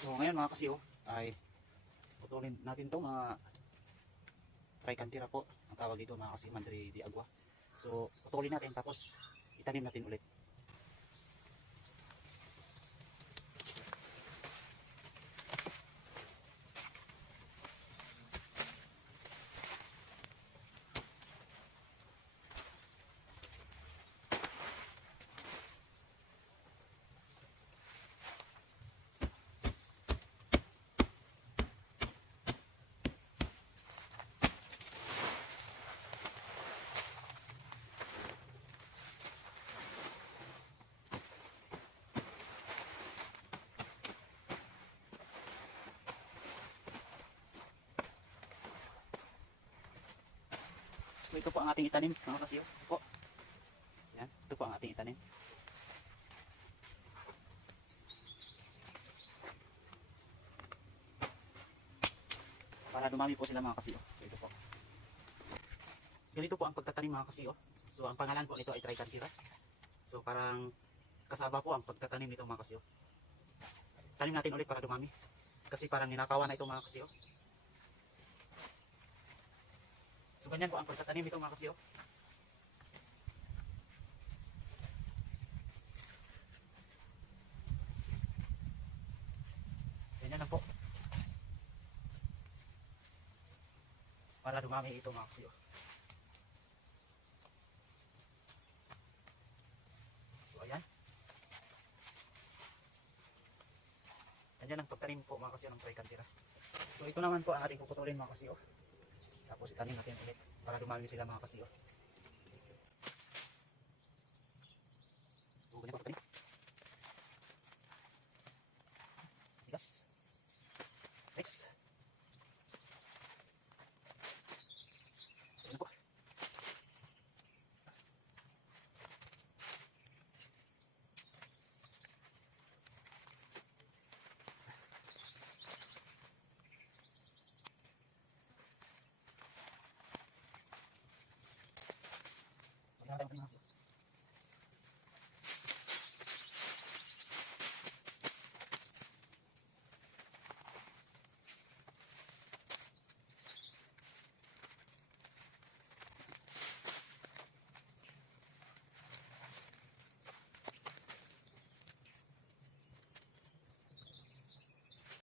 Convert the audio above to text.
So ngayon mga kasiyo ay putulin natin to mga tricantira po ang tawag dito mga kasiyo Madre de Agua. So putulin natin tapos itanim natin ulit. So ito po ang ating itanim mga kasiyo. Po. Yan, ito po ang ating itanim. Para dumami po sila mga kasiyo. So ito po. Ganito po ang pagtatanim mga kasiyo. So ang pangalan po nito ay Tricantira. So parang kasaba po ang pagtatanim nito mga kasiyo. Tanim natin ulit para dumami. Kasi parang ninakawan na ito mga kasiyo. So ganyan po ang pagtatanim nito mga kasiyo. Ganyan lang po. Para dumami ito mga kasiyo. So ayan. Ganyan ang pagtanim po mga kasiyo ng tricantira. So ito naman po ang ating puputulin mga kasiyo. Tapos itanim natin ulit para dumami sila mga kasiyo.